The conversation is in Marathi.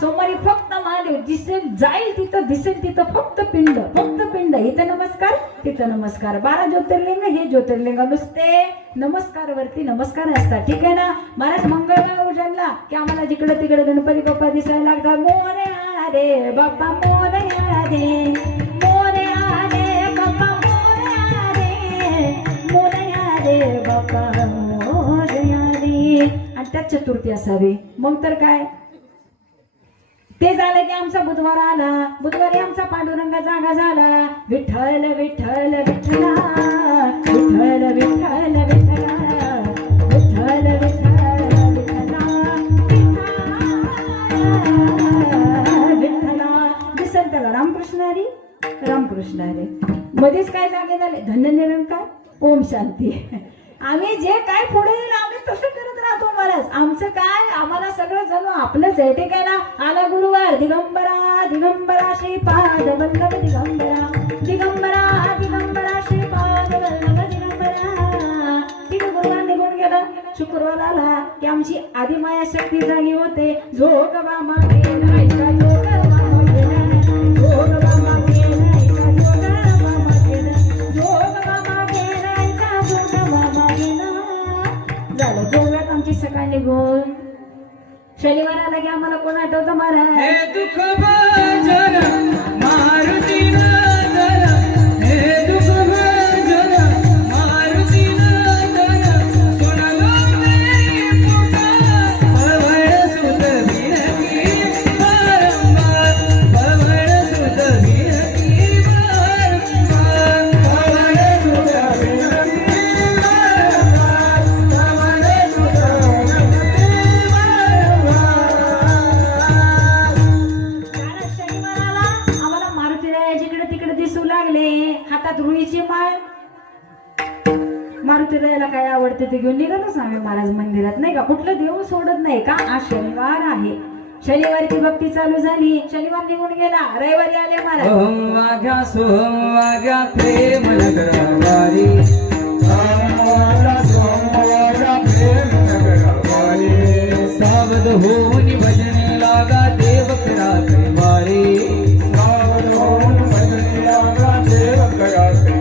सोमवारी फक्त महादेव दिसेल जाईल तिथं दिसेल तिथं फक्त पिंड इथं नमस्कार तिथं नमस्कार 12 ज्योतिर्लिंग हे ज्योतिर्लिंग नुसते नमस्कार वरती नमस्कार असतात ठीक आहे ना महाराज मंगळवार उजाडला की आम्हाला जिकडे तिकडे गणपती बाप्पा दिसायला लागतात मोरया रे बाप्पा मोरया रे मोरया रे बाप्पा मोरया रे बाप्पा मोरया रे आणि त्यात चतुर्थी असावी मग तर काय ते झालं की आमचा बुधवार आला बुधवारी आमचा पांडुरंग जागा झाला विठ्ठल विठ्ठल विठ्ठला विठ्ठल विठ्ठल विठ्ठला विठ्ठल विठ्ठल विठ्ठला विठ्ठला दिसल त्याला रामकृष्ण हरी मध्येच काय जागे झाले धन्य निरंकार ओम शांती आम्ही जे काय पुढे येईल आम्ही तसं करत राहतो महाराज आमचं काय आम्हाला सगळं जणू आपलंच आहे ठीक आहे ना आला गुरुवार दिगंबरा दिगंबरा श्रीपाद वल्लभ दिगंबरा दिगंबरा दिगंबरा श्रीपाद वल्लभ दिगंबरा ठीक आहे गुरुवार निघून गेला शुक्रवार आला की आमची आदिमाया शक्ती जागी होते जोग बामा गेला ऐका जोग बामा गेला जोग बामा गेला ऐका जोग बामा गेला जोग बामा गेला ऐका जोग बामा झालं जोव्यात आमची सकाळ निघून शनिवार आला की आम्हाला कोण आठवतं महाराज हे दुःख भजन मारुती नंदन हे दुःख भजन मारुती नंदन सुनलो मेरी पुकार भवळ सुत विनती वारंवार भवळ सुत विनती वारंवार भवळ सुत विनती हातात रुईची माळ मारुती द्यायला काय आवडते ते घेऊन निघालच आम्ही महाराज मंदिरात नाही का कुठलं देव सोडत नाही का आज शनिवार आहे शनिवारची भक्ती चालू झाली शनिवार निघून गेला रविवारी आले महाराज ओम वाघ्या सोम वाघ्या प्रेम नगरवारी सावध होऊन भजन लागा देव करा वारी सावध होऊन भजन लागा देव करा